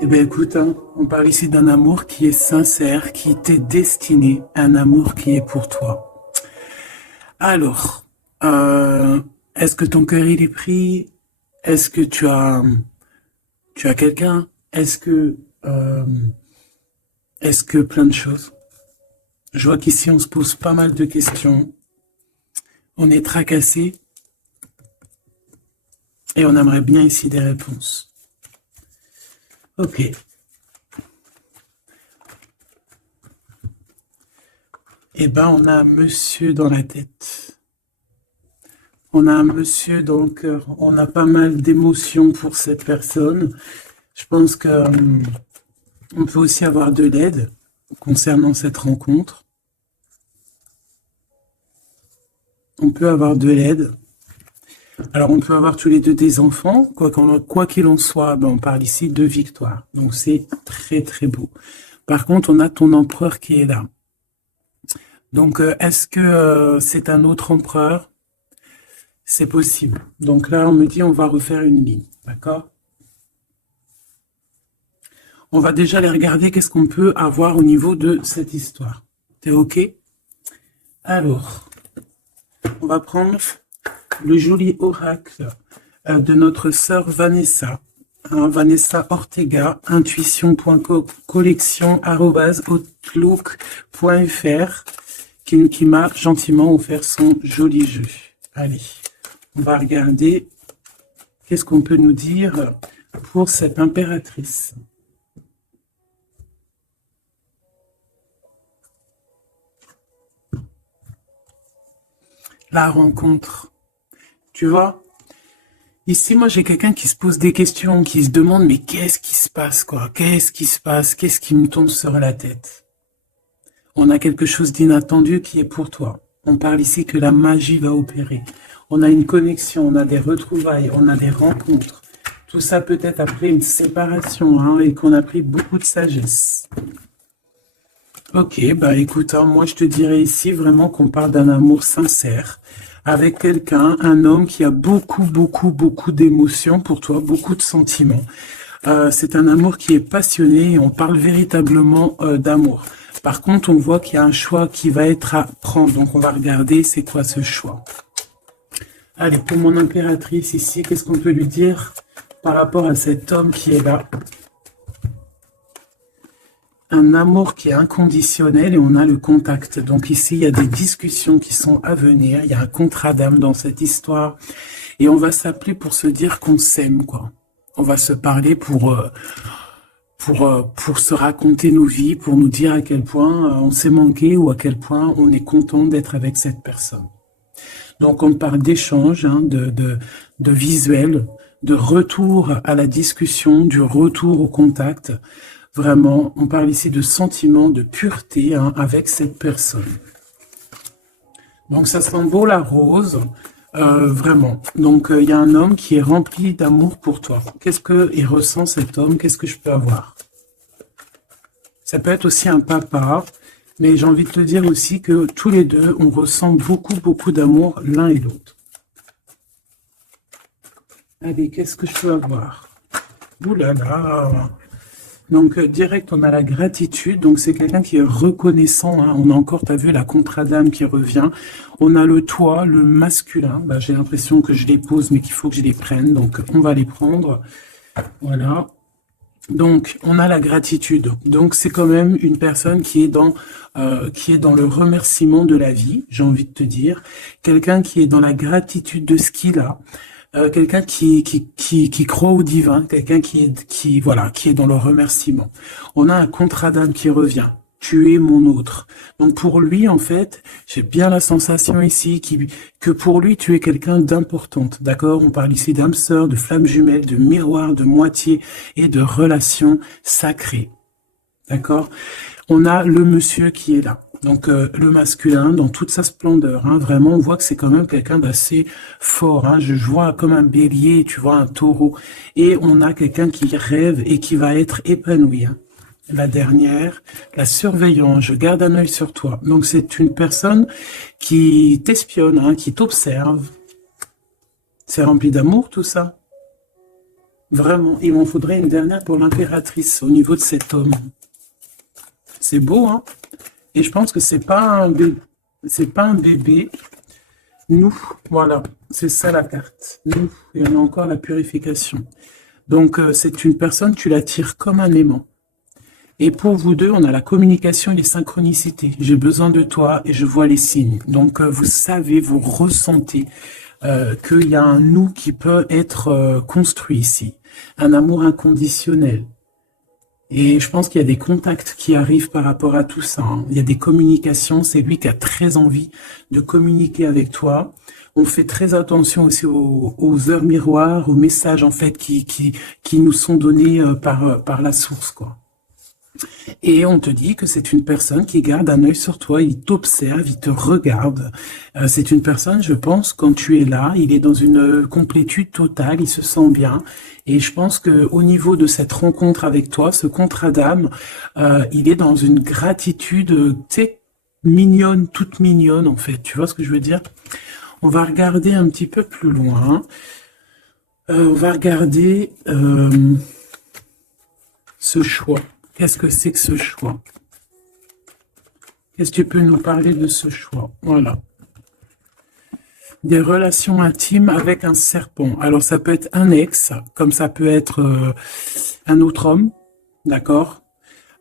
Eh bien, écoute, hein, on parle ici d'un amour qui est sincère, qui t'est destiné, un amour qui est pour toi. Alors, euh, est-ce que ton cœur il est pris? Est-ce que tu as quelqu'un? Euh, est-ce que plein de choses? Je vois qu'ici on se pose pas mal de questions. On est tracassé et on aimerait bien ici des réponses. Ok. Eh ben, on a un monsieur dans la tête. On a un monsieur dans le cœur. On a pas mal d'émotions pour cette personne. Je pense que on peut aussi avoir de l'aide concernant cette rencontre. On peut avoir de l'aide. Alors, on peut avoir tous les deux des enfants. Quoi qu'il en soit, ben, on parle ici de victoire. Donc, c'est très, très beau. Par contre, on a ton empereur qui est là. Donc, est-ce que c'est un autre empereur? C'est possible. Donc là, on me dit, on va refaire une ligne. D'accord? On va déjà aller regarder qu'est-ce qu'on peut avoir au niveau de cette histoire. T'es OK? Alors, on va prendre le joli oracle de notre sœur Vanessa. Vanessa Ortega, intuition.collection@outlook.fr qui m'a gentiment offert son joli jeu. Allez, on va regarder qu'est-ce qu'on peut nous dire pour cette impératrice. La rencontre. Tu vois, ici, moi, j'ai quelqu'un qui se pose des questions, qui se demande, mais qu'est-ce qui se passe, quoi? Qu'est-ce qui se passe? Qu'est-ce qui me tombe sur la tête? On a quelque chose d'inattendu qui est pour toi. On parle ici que la magie va opérer. On a une connexion, on a des retrouvailles, on a des rencontres. Tout ça peut-être après une séparation, hein, et qu'on a pris beaucoup de sagesse. Ok, bah écoute, hein, moi je te dirais ici vraiment qu'on parle d'un amour sincère avec quelqu'un, un homme qui a beaucoup, beaucoup, beaucoup d'émotions pour toi, beaucoup de sentiments. C'est un amour qui est passionné et on parle véritablement d'amour. Par contre, on voit qu'il y a un choix qui va être à prendre. Donc on va regarder c'est quoi ce choix. Allez, pour mon impératrice ici, qu'est-ce qu'on peut lui dire par rapport à cet homme qui est là? Un amour qui est inconditionnel et on a le contact. Donc ici, il y a des discussions qui sont à venir. Il y a un contrat d'âme dans cette histoire. Et on va s'appeler pour se dire qu'on s'aime, quoi. On va se parler pour se raconter nos vies, pour nous dire à quel point on s'est manqué ou à quel point on est content d'être avec cette personne. Donc on parle d'échange, hein, de visuel, de retour à la discussion, du retour au contact. Vraiment, on parle ici de sentiment, de pureté, hein, avec cette personne. Donc ça sent beau la rose, vraiment. Donc il y a un homme qui est rempli d'amour pour toi. Qu'est-ce qu'il ressent cet homme? Qu'est-ce que je peux avoir? Ça peut être aussi un papa, mais j'ai envie de te dire aussi que tous les deux, on ressent beaucoup, beaucoup d'amour l'un et l'autre. Allez, qu'est-ce que je peux avoir? Ouh là là! Donc, direct, on a la gratitude. Donc, c'est quelqu'un qui est reconnaissant, hein. On a encore, tu as vu, la contrat d'âme qui revient. On a le toi, le masculin. Bah, j'ai l'impression que je les pose, mais qu'il faut que je les prenne. Donc, on va les prendre. Voilà. Donc, on a la gratitude. Donc, c'est quand même une personne qui est dans le remerciement de la vie, j'ai envie de te dire. Quelqu'un qui est dans la gratitude de ce qu'il a. Quelqu'un qui croit au divin, quelqu'un voilà, qui est dans le remerciement. On a un contrat d'âme qui revient. Tu es mon autre. Donc pour lui, en fait, j'ai bien la sensation ici que pour lui, tu es quelqu'un d'importante. D'accord? On parle ici d'âme sœur, de flamme jumelle, de miroir, de moitié et de relation sacrée. D'accord? On a le monsieur qui est là. Donc le masculin dans toute sa splendeur, hein, vraiment on voit que c'est quand même quelqu'un d'assez fort, hein, je vois comme un bélier, tu vois un taureau, et on a quelqu'un qui rêve et qui va être épanoui. Hein. La dernière, la surveillance, je garde un œil sur toi. Donc c'est une personne qui t'espionne, hein, qui t'observe. C'est rempli d'amour tout ça. Vraiment, il m'en faudrait une dernière pour l'impératrice au niveau de cet homme. C'est beau, hein? Et je pense que c'est pas un bébé. Nous, voilà, c'est ça la carte. Nous, il y en a encore la purification. Donc, c'est une personne, tu l'attires comme un aimant. Et pour vous deux, on a la communication et les synchronicités. J'ai besoin de toi et je vois les signes. Donc, vous savez, vous ressentez qu'il y a un nous qui peut être construit ici. Un amour inconditionnel. Et je pense qu'il y a des contacts qui arrivent par rapport à tout ça, hein. Il y a des communications. C'est lui qui a très envie de communiquer avec toi. On fait très attention aussi aux heures miroirs, aux messages en fait qui nous sont donnés par la source, quoi. Et on te dit que c'est une personne qui garde un œil sur toi, il t'observe, il te regarde. C'est une personne, je pense, quand tu es là, il est dans une complétude totale, il se sent bien. Et je pense que au niveau de cette rencontre avec toi, ce contrat d'âme, il est dans une gratitude, tu sais, mignonne, toute mignonne en fait. Tu vois ce que je veux dire? On va regarder un petit peu plus loin. On va regarder ce choix. Qu'est-ce que c'est que ce choix? Qu'est-ce que tu peux nous parler de ce choix? Voilà. Des relations intimes avec un serpent. Alors, ça peut être un ex, comme ça peut être un autre homme, d'accord?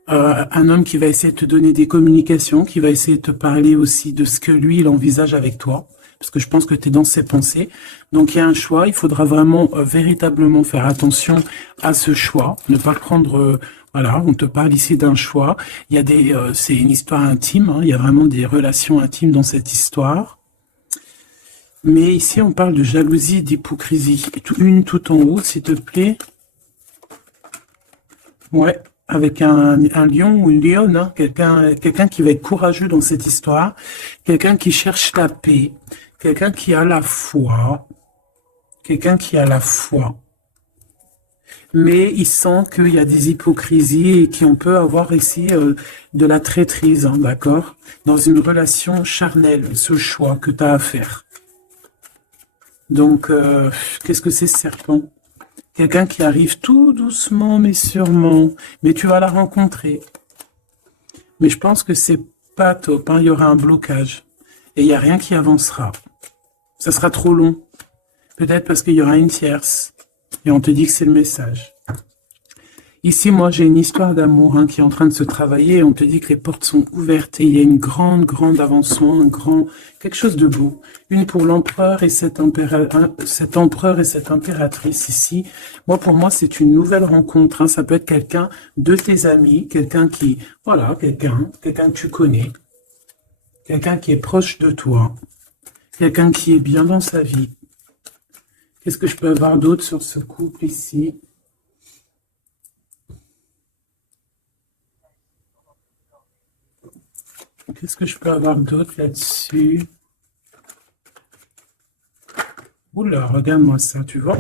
Un homme qui va essayer de te donner des communications, qui va essayer de te parler aussi de ce que lui, il envisage avec toi. Parce que je pense que tu es dans ses pensées. Donc, il y a un choix. Il faudra vraiment véritablement faire attention à ce choix. Ne pas prendre... voilà, on te parle ici d'un choix. Il y a c'est une histoire intime. Hein, il y a vraiment des relations intimes dans cette histoire. Mais ici, on parle de jalousie et d'hypocrisie. Une tout en haut, s'il te plaît. Ouais, avec un lion ou une lionne. Hein, quelqu'un qui va être courageux dans cette histoire. Quelqu'un qui cherche la paix. Quelqu'un qui a la foi. Quelqu'un qui a la foi. Mais il sent qu'il y a des hypocrisies et qu'on peut avoir ici de la traîtrise, hein, d'accord? Dans une relation charnelle, ce choix que tu as à faire. Donc, qu'est-ce que c'est ce serpent? Quelqu'un qui arrive tout doucement mais sûrement. Mais tu vas la rencontrer. Mais je pense que c'est pas top, hein, il y aura un blocage. Et il n'y a rien qui avancera. Ça sera trop long. Peut-être parce qu'il y aura une tierce. Et on te dit que c'est le message. Ici, moi, j'ai une histoire d'amour qui est en train de se travailler. Et on te dit que les portes sont ouvertes. Et il y a une grande avancement, quelque chose de beau. Une pour l'empereur et cet empereur et cette impératrice ici. Pour moi, c'est une nouvelle rencontre. Hein. Ça peut être quelqu'un de tes amis, quelqu'un qui, voilà, quelqu'un que tu connais. Quelqu'un qui est proche de toi. Quelqu'un qui est bien dans sa vie. Qu'est-ce que je peux avoir d'autre sur ce couple ici? Qu'est-ce que je peux avoir d'autre là-dessus? Oula, regarde-moi ça, tu vois?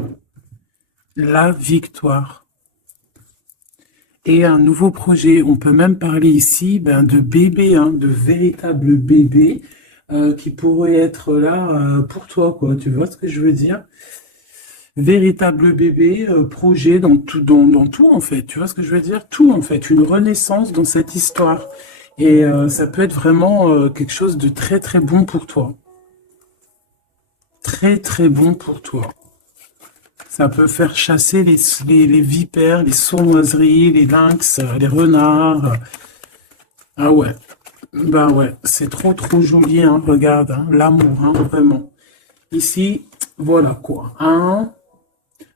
La victoire. Et un nouveau projet. On peut même parler ici de bébé, de véritable bébé qui pourrait être là pour toi, quoi. Tu vois ce que je veux dire? Véritable bébé, projet dans tout en fait. Tu vois ce que je veux dire? Tout en fait, une renaissance dans cette histoire. Et ça peut être vraiment quelque chose de très très bon pour toi. Très très bon pour toi. Ça peut faire chasser les vipères, les sournoiseries, les lynx, les renards. Ah ouais. Bah ouais, c'est trop trop joli, hein. Regarde, hein, l'amour, hein, vraiment. Ici, voilà quoi.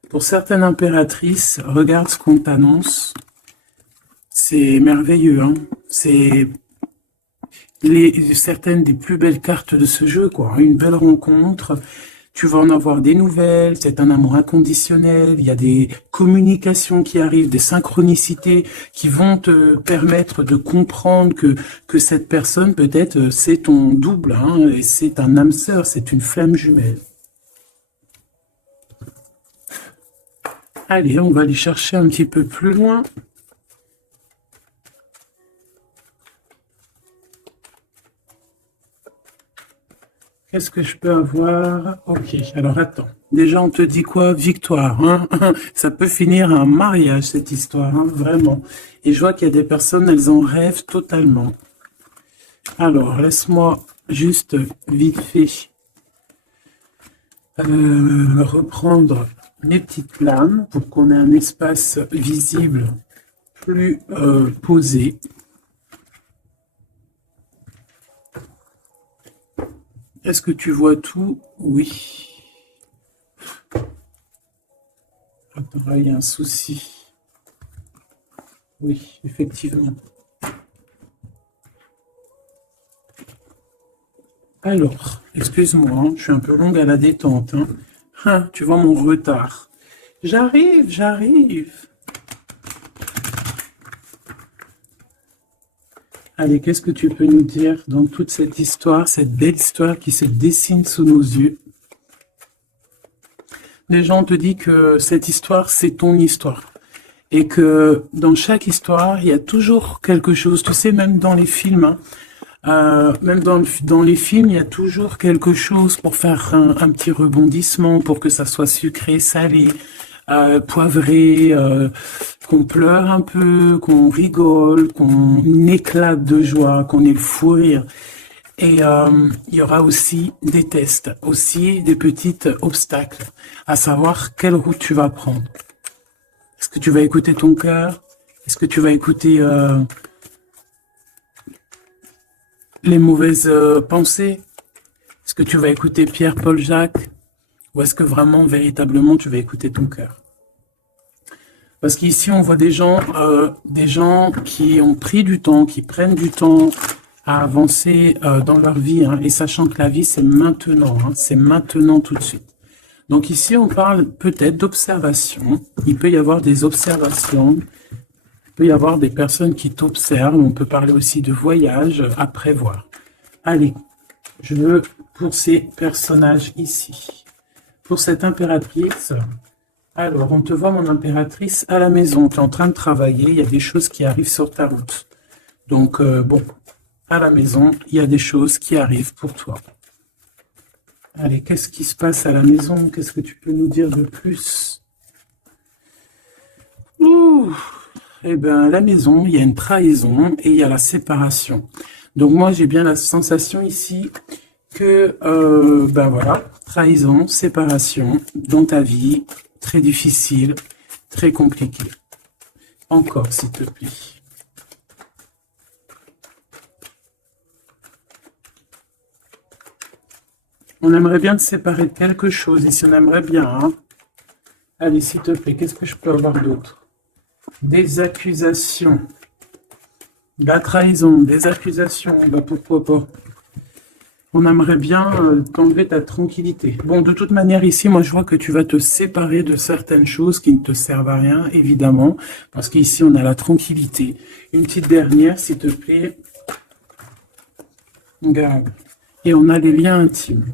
Pour certaines impératrices, regarde ce qu'on t'annonce. C'est merveilleux, hein. C'est certaines des plus belles cartes de ce jeu, quoi. Une belle rencontre. Tu vas en avoir des nouvelles, c'est un amour inconditionnel, il y a des communications qui arrivent, des synchronicités qui vont te permettre de comprendre que cette personne, peut-être, c'est ton double, hein, et c'est un âme sœur, c'est une flamme jumelle. Allez, on va aller chercher un petit peu plus loin. Qu'est-ce que je peux avoir? Ok, alors attends. Déjà, on te dit quoi? Victoire, hein? Ça peut finir un mariage, cette histoire, hein, vraiment. Et je vois qu'il y a des personnes, elles en rêvent totalement. Alors, laisse-moi juste vite fait reprendre mes petites lames pour qu'on ait un espace visible plus posé. Est-ce que tu vois tout? Oui. Attends, là, il y a un souci. Oui, effectivement. Alors, excuse-moi, hein, je suis un peu longue à la détente. Hein. Ah, tu vois mon retard. J'arrive, j'arrive. Allez, qu'est-ce que tu peux nous dire dans toute cette histoire, cette belle histoire qui se dessine sous nos yeux? Les gens te disent que cette histoire, c'est ton histoire. Et que dans chaque histoire, il y a toujours quelque chose. Tu sais, même dans les films, hein, même dans les films, il y a toujours quelque chose pour faire un petit rebondissement, pour que ça soit sucré, salé, poivré, qu'on pleure un peu, qu'on rigole, qu'on éclate de joie, qu'on ait le fou rire. Et il y aura aussi des tests, aussi des petits obstacles, à savoir quelle route tu vas prendre. Est-ce que tu vas écouter ton cœur? Est-ce que tu vas écouter les mauvaises pensées? Est-ce que tu vas écouter Pierre, Paul, Jacques? Ou est-ce que vraiment, véritablement, tu vas écouter ton cœur? Parce qu'ici, on voit des gens qui ont pris du temps, qui prennent du temps à avancer dans leur vie, hein, et sachant que la vie, c'est maintenant, hein, c'est maintenant tout de suite. Donc ici, on parle peut-être d'observation. Il peut y avoir des observations. Il peut y avoir des personnes qui t'observent. On peut parler aussi de voyage à prévoir. Allez, je veux pour ces personnages ici. Pour cette impératrice, alors on te voit mon impératrice à la maison. Tu es en train de travailler. Il y a des choses qui arrivent sur ta route. Donc bon, à la maison, il y a des choses qui arrivent pour toi. Allez, qu'est-ce qui se passe à la maison? Qu'est-ce que tu peux nous dire de plus? Ouh, eh bien, à la maison, il y a une trahison et il y a la séparation. Donc moi, j'ai bien la sensation ici que, ben voilà, trahison, séparation dans ta vie, très difficile, très compliqué. Encore, s'il te plaît. On aimerait bien te séparer de quelque chose, ici on aimerait bien, hein. Allez, s'il te plaît, qu'est-ce que je peux avoir d'autre? Des accusations. La trahison, des accusations, bah pourquoi pas. On aimerait bien t'enlever ta tranquillité. Bon, de toute manière, ici, moi, je vois que tu vas te séparer de certaines choses qui ne te servent à rien, évidemment, parce qu'ici, on a la tranquillité. Une petite dernière, s'il te plaît. Regarde. Et on a les liens intimes.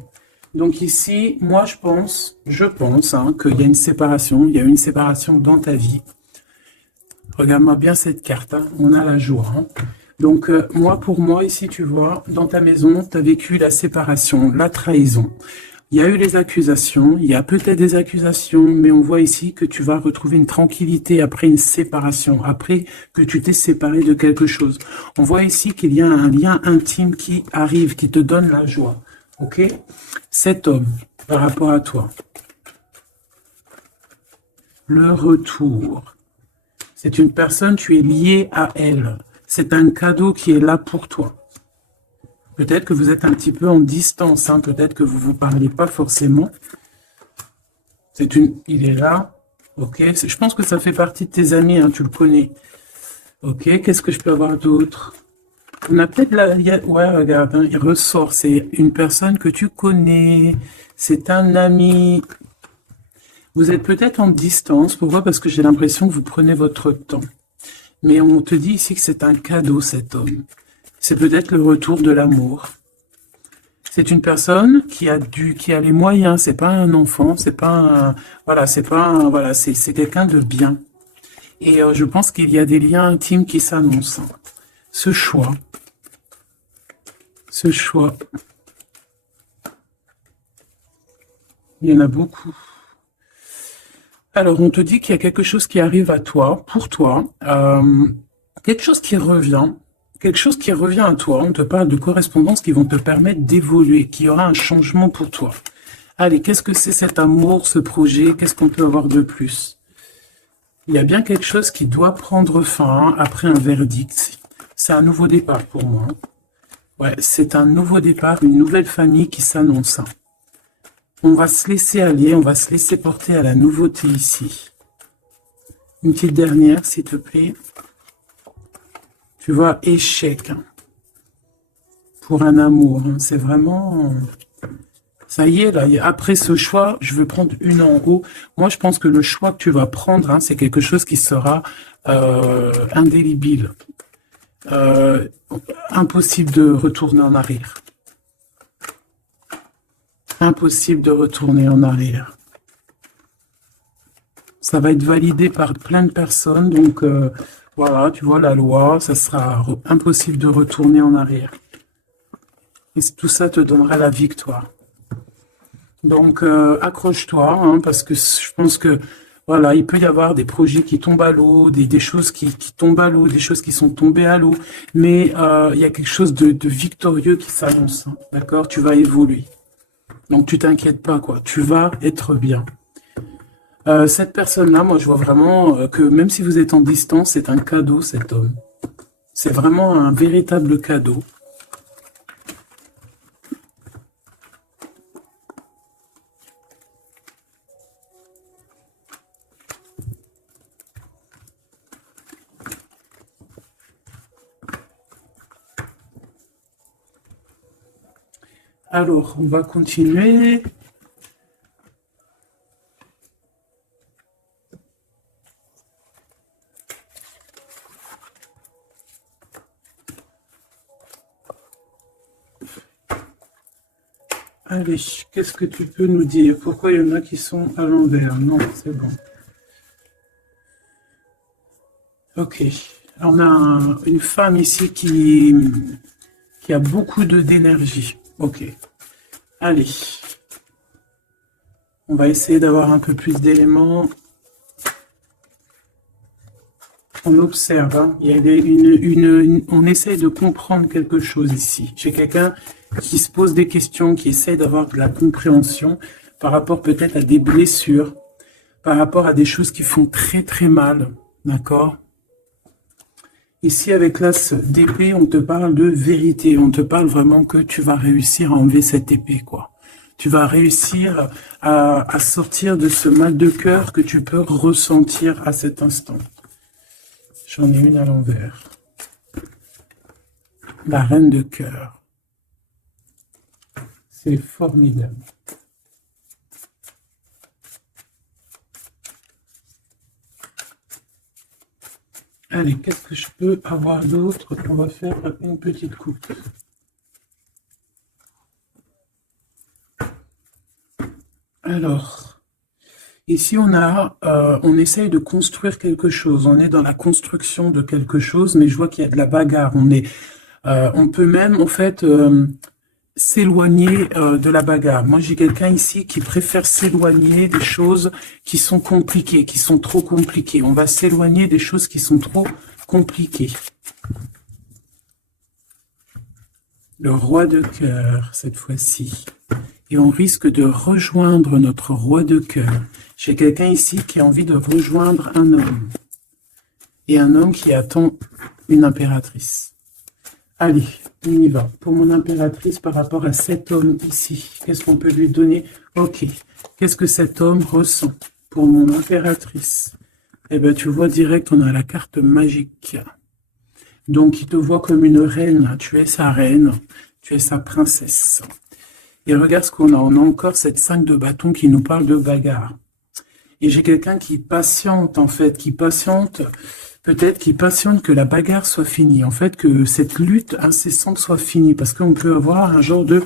Donc ici, moi, je pense hein, qu'il y a une séparation. Il y a une séparation dans ta vie. Regarde-moi bien cette carte. Hein. On a la joie. Hein. Donc, moi, pour moi, ici, tu vois, dans ta maison, tu as vécu la séparation, la trahison. Il y a eu les accusations, il y a peut-être des accusations, mais on voit ici que tu vas retrouver une tranquillité après une séparation, après que tu t'es séparé de quelque chose. On voit ici qu'il y a un lien intime qui arrive, qui te donne la joie. Ok? Cet homme, par rapport à toi, le retour, c'est une personne, tu es lié à elle. C'est un cadeau qui est là pour toi. Peut-être que vous êtes un petit peu en distance, hein, peut-être que vous ne vous parlez pas forcément. Il est là, ok. Je pense que ça fait partie de tes amis, hein, tu le connais. Ok, qu'est-ce que je peux avoir d'autre? On a peut-être là, ouais, regarde, hein, il ressort, c'est une personne que tu connais, c'est un ami. Vous êtes peut-être en distance, pourquoi? Parce que j'ai l'impression que vous prenez votre temps. Mais on te dit ici que c'est un cadeau, cet homme. C'est peut-être le retour de l'amour. C'est une personne qui a les moyens. C'est pas un enfant, c'est pas un, voilà, c'est quelqu'un de bien. Et je pense qu'il y a des liens intimes qui s'annoncent. Ce choix, Il y en a beaucoup. Alors, on te dit qu'il y a quelque chose qui arrive à toi, pour toi, quelque chose qui revient. Quelque chose qui revient à toi. On te parle de correspondances qui vont te permettre d'évoluer, qui aura un changement pour toi. Allez, qu'est-ce que c'est cet amour, ce projet? Qu'est-ce qu'on peut avoir de plus? Il y a bien quelque chose qui doit prendre fin après un verdict. C'est un nouveau départ pour moi. Ouais, c'est un nouveau départ, une nouvelle famille qui s'annonce. On va se laisser aller, on va se laisser porter à la nouveauté ici. Une petite dernière, s'il te plaît. Tu vois, échec. Pour un amour. C'est vraiment... Ça y est, là, après ce choix, je veux prendre une en haut. Moi, je pense que le choix que tu vas prendre, c'est quelque chose qui sera indélébile. Impossible de retourner en arrière. Impossible de retourner en arrière. Ça va être validé par plein de personnes, donc voilà, tu vois la loi, ça sera impossible de retourner en arrière. Et tout ça te donnera la victoire. Donc accroche-toi, parce que je pense que voilà, il peut y avoir des projets qui tombent à l'eau, des choses qui tombent à l'eau, des choses qui sont tombées à l'eau, mais il y a quelque chose de victorieux qui s'annonce, d'accord? Tu vas évoluer. Donc tu t'inquiètes pas, quoi. Tu vas être bien. Cette personne-là, moi je vois vraiment que même si vous êtes en distance, c'est un cadeau, cet homme. C'est vraiment un véritable cadeau. Alors, on va continuer. Allez, qu'est-ce que tu peux nous dire? Pourquoi il y en a qui sont à l'envers? Non, c'est bon. Ok. On a une femme ici qui a beaucoup d'énergie. Ok. Allez. On va essayer d'avoir un peu plus d'éléments. On observe. Il y a on essaye de comprendre quelque chose ici. J'ai quelqu'un qui se pose des questions, qui essaie d'avoir de la compréhension par rapport peut-être à des blessures, par rapport à des choses qui font très très mal. D'accord? Ici, avec l'as d'épée, on te parle de vérité. On te parle vraiment que tu vas réussir à enlever cette épée, quoi. Tu vas réussir à sortir de ce mal de cœur que tu peux ressentir à cet instant. J'en ai une à l'envers. La reine de cœur. C'est formidable. Allez, qu'est-ce que je peux avoir d'autre? On va faire une petite coupe. Alors, ici on essaye de construire quelque chose. On est dans la construction de quelque chose, mais je vois qu'il y a de la bagarre. On peut même, en fait, s'éloigner de la bagarre. Moi, j'ai quelqu'un ici qui préfère s'éloigner des choses qui sont compliquées, qui sont trop compliquées. On va s'éloigner des choses qui sont trop compliquées. Le roi de cœur, cette fois-ci. Et on risque de rejoindre notre roi de cœur. J'ai quelqu'un ici qui a envie de rejoindre un homme. Et un homme qui attend une impératrice. Allez, on y va. Pour mon impératrice, par rapport à cet homme ici, qu'est-ce qu'on peut lui donner? Ok. Qu'est-ce que cet homme ressent pour mon impératrice? Eh bien, tu vois direct, on a la carte magique. Donc, il te voit comme une reine. Tu es sa reine. Tu es sa princesse. Et regarde ce qu'on a. On a encore cette 5 de bâton qui nous parle de bagarre. Et j'ai quelqu'un qui patiente, en fait, peut-être qui patiente que la bagarre soit finie. En fait, que cette lutte incessante soit finie. Parce qu'on peut avoir un genre de...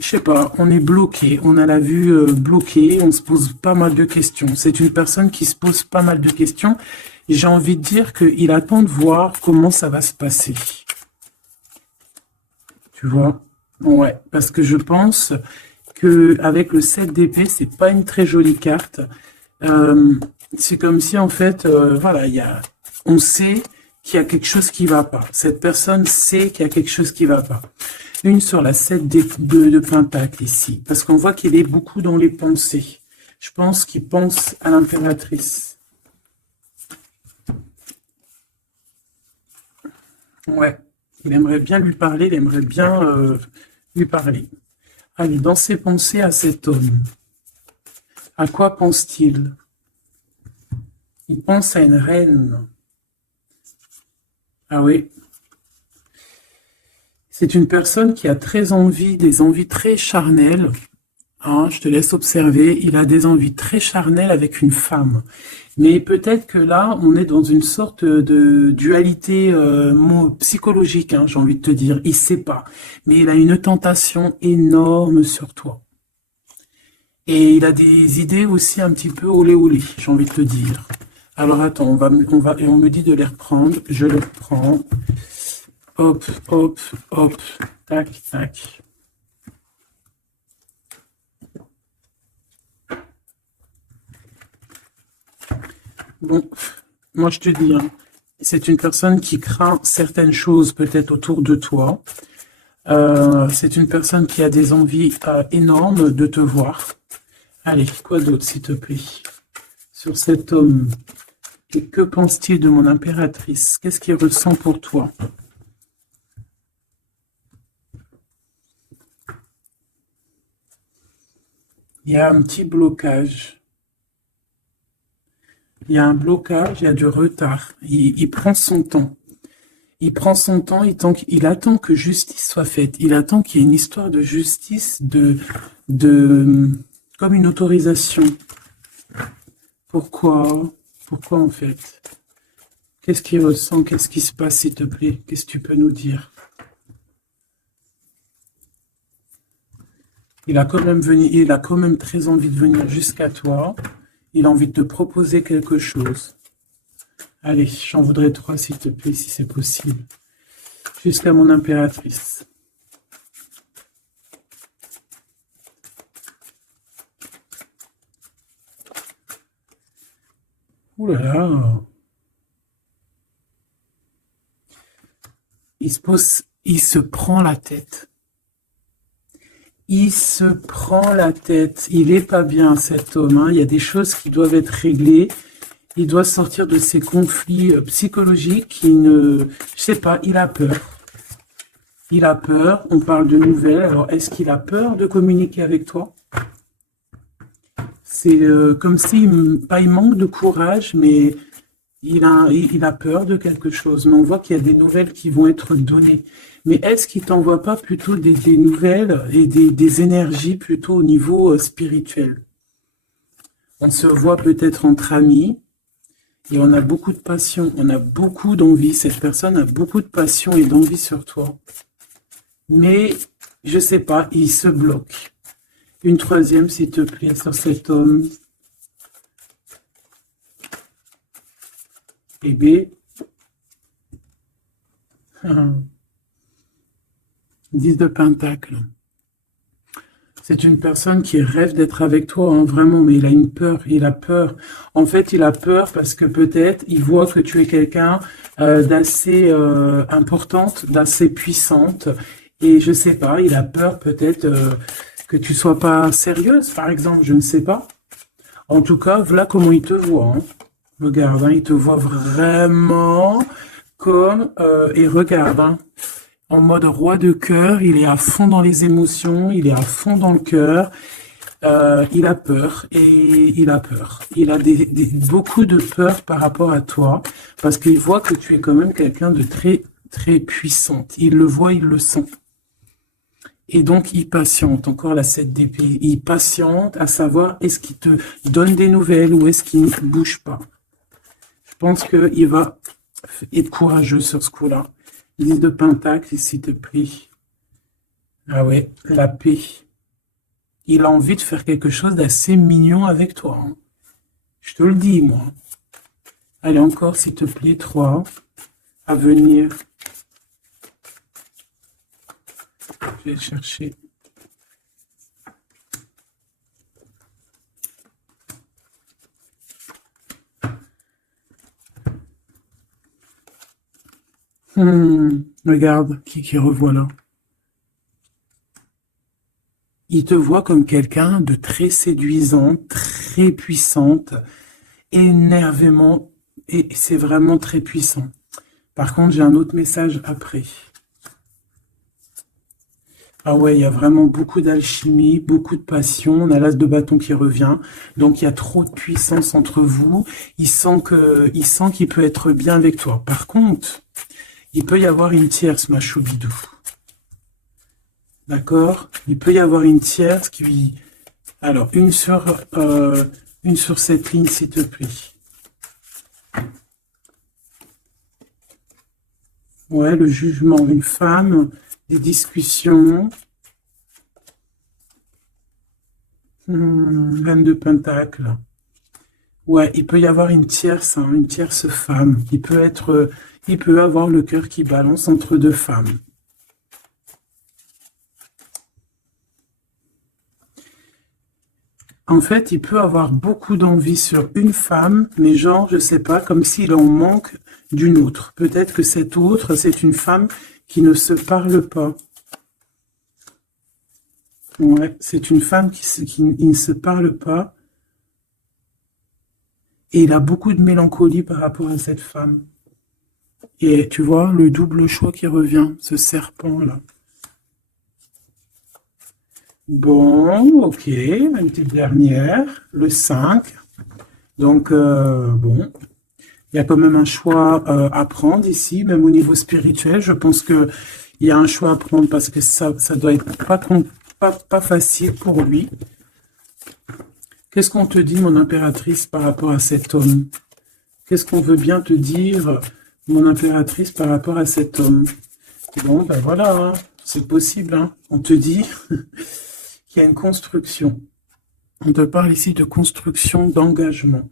Je sais pas, on est bloqué. On a la vue bloquée. On se pose pas mal de questions. C'est une personne qui se pose pas mal de questions. Et j'ai envie de dire qu'il attend de voir comment ça va se passer. Tu vois? Ouais, parce que je pense que avec le 7 d'épée, c'est pas une très jolie carte. C'est comme si, en fait, voilà, on sait qu'il y a quelque chose qui va pas. Cette personne sait qu'il y a quelque chose qui va pas. Une sur la 7 de Pentacle ici, parce qu'on voit qu'il est beaucoup dans les pensées. Je pense qu'il pense à l'impératrice. Ouais, il aimerait bien lui parler, il aimerait bien lui parler. Allez, dans ses pensées à cet homme, à quoi pense-t-il? Il pense à une reine. Ah oui. C'est une personne qui a très envie, des envies très charnelles. Hein, je te laisse observer. Il a des envies très charnelles avec une femme. Mais peut-être que là, on est dans une sorte de dualité psychologique, hein, j'ai envie de te dire. Il sait pas. Mais il a une tentation énorme sur toi. Et il a des idées aussi un petit peu olé olé, j'ai envie de te dire. Alors attends, on me dit de les reprendre. Je les reprends. Hop, hop, hop. Tac, tac. Bon, moi je te dis, hein, c'est une personne qui craint certaines choses peut-être autour de toi. C'est une personne qui a des envies énormes de te voir. Allez, quoi d'autre s'il te plaît? Sur cet homme, et que pense-t-il de mon impératrice? Qu'est-ce qu'il ressent pour toi? Il y a un petit blocage. Il y a un blocage, il y a du retard. Il prend son temps. Il prend son temps, il attend que justice soit faite. Il attend qu'il y ait une histoire de justice, comme une autorisation. Pourquoi? Pourquoi en fait? Qu'est-ce qu'il ressent? Qu'est-ce qui se passe, s'il te plaît? Qu'est-ce que tu peux nous dire? Il a quand même très envie de venir jusqu'à toi. Il a envie de te proposer quelque chose. Allez, j'en voudrais 3, s'il te plaît, si c'est possible. Jusqu'à mon impératrice. Ouh là là. Il se prend la tête. Il se prend la tête. Il est pas bien, cet homme, hein. Il y a des choses qui doivent être réglées. Il doit sortir de ces conflits psychologiques. Je sais pas, il a peur. Il a peur. On parle de nouvelles. Alors, est-ce qu'il a peur de communiquer avec toi? C'est comme s'il il manque de courage, mais il a peur de quelque chose. Mais on voit qu'il y a des nouvelles qui vont être données. Mais est-ce qu'il t'envoie pas plutôt des nouvelles et des énergies plutôt au niveau spirituel? On se voit peut-être entre amis et on a beaucoup de passion, on a beaucoup d'envie. Cette personne a beaucoup de passion et d'envie sur toi. Mais, je sais pas, il se bloque. Une 3e, s'il te plaît, sur cet homme. Et B. 10 de Pentacle. C'est une personne qui rêve d'être avec toi, hein, vraiment, mais il a une peur, il a peur. En fait, il a peur parce que peut-être il voit que tu es quelqu'un d'assez importante, d'assez puissante, et je sais pas, il a peur peut-être que tu sois pas sérieuse, par exemple, je ne sais pas. En tout cas, voilà comment il te voit. Hein. Regarde, hein, il te voit vraiment comme... et regarde, hein, en mode roi de cœur, il est à fond dans les émotions, il est à fond dans le cœur, il a peur, et il a peur. Il a beaucoup de peur par rapport à toi, parce qu'il voit que tu es quand même quelqu'un de très, très puissante. Il le voit, il le sent. Et donc, il patiente, encore la 7 d'épée, il patiente à savoir est-ce qu'il te donne des nouvelles ou est-ce qu'il ne bouge pas. Je pense qu'il va être courageux sur ce coup-là. 10 de Pentacle, s'il te plaît. Ah ouais, la paix. Il a envie de faire quelque chose d'assez mignon avec toi. Hein. Je te le dis, moi. Allez, encore, s'il te plaît, 3. À venir. Je vais chercher. Regarde, qui revoit là. Il te voit comme quelqu'un de très séduisant, très puissante, énervément, et c'est vraiment très puissant. Par contre, j'ai un autre message après. Ah ouais, il y a vraiment beaucoup d'alchimie, beaucoup de passion. On a l'as de bâton qui revient. Donc, il y a trop de puissance entre vous. Il sent qu'il peut être bien avec toi. Par contre, il peut y avoir une tierce, ma choubidou. D'accord? Il peut y avoir une tierce qui... Alors, une sur cette ligne, s'il te plaît. Ouais, le jugement, une femme, des discussions. Reine de Pentacle. Ouais, il peut y avoir une tierce femme. Il peut avoir le cœur qui balance entre deux femmes. En fait, il peut avoir beaucoup d'envie sur une femme, mais genre, je sais pas, comme s'il en manque d'une autre. Peut-être que cette autre, c'est une femme qui ne se parle pas. Ouais, c'est une femme qui ne se parle pas. Et il a beaucoup de mélancolie par rapport à cette femme. Et tu vois, le double choix qui revient, ce serpent-là. Bon, ok, une petite dernière, le 5. Donc, bon, il y a quand même un choix à prendre ici, même au niveau spirituel. Je pense qu'il y a un choix à prendre parce que ça doit être pas facile pour lui. Qu'est-ce qu'on te dit, mon impératrice, par rapport à cet homme? Qu'est-ce qu'on veut bien te dire, mon impératrice, par rapport à cet homme? Bon, ben voilà, hein, c'est possible. Hein. On te dit qu'il y a une construction. On te parle ici de construction, d'engagement.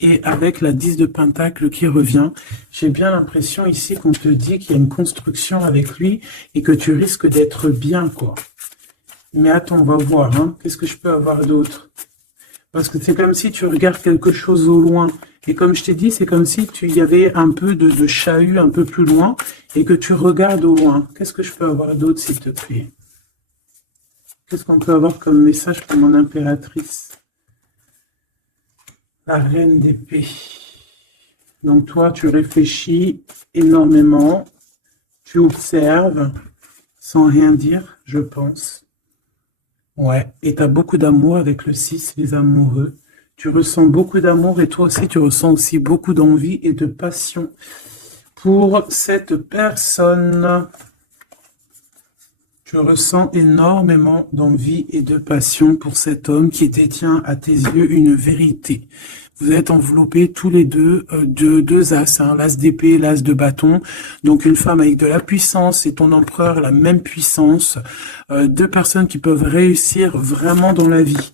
Et avec la 10 de Pentacle qui revient, j'ai bien l'impression ici qu'on te dit qu'il y a une construction avec lui et que tu risques d'être bien, quoi. Mais attends, on va voir. Hein. Qu'est-ce que je peux avoir d'autre? Parce que c'est comme si tu regardes quelque chose au loin. Et comme je t'ai dit, c'est comme si il y avait un peu de chahut un peu plus loin et que tu regardes au loin. Qu'est-ce que je peux avoir d'autre, s'il te plaît? Qu'est-ce qu'on peut avoir comme message pour mon impératrice? La reine d'épée. Donc toi, tu réfléchis énormément. Tu observes sans rien dire, je pense. Ouais, et tu as beaucoup d'amour avec le 6, les amoureux. Tu ressens beaucoup d'amour et toi aussi, tu ressens aussi beaucoup d'envie et de passion pour cette personne. Tu ressens énormément d'envie et de passion pour cet homme qui détient à tes yeux une vérité. Vous êtes enveloppés tous les deux de deux as, hein, l'as d'épée, l'as de bâton. Donc une femme avec de la puissance et ton empereur la même puissance. Deux personnes qui peuvent réussir vraiment dans la vie.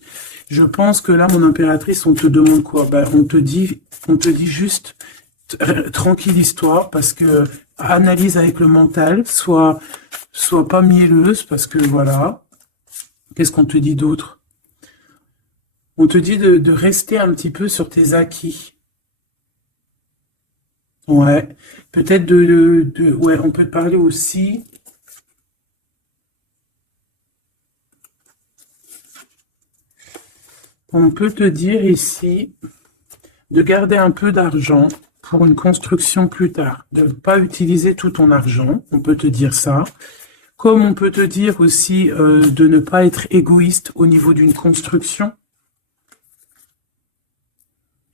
Je pense que là, mon impératrice, on te demande quoi? Ben, on te dit juste tranquille-toi parce que analyse avec le mental, sois pas mielleuse parce que voilà. Qu'est-ce qu'on te dit d'autre? On te dit de rester un petit peu sur tes acquis. Ouais. Peut-être ouais, on peut te parler aussi. On peut te dire ici de garder un peu d'argent pour une construction plus tard. De ne pas utiliser tout ton argent. On peut te dire ça. Comme on peut te dire aussi de ne pas être égoïste au niveau d'une construction.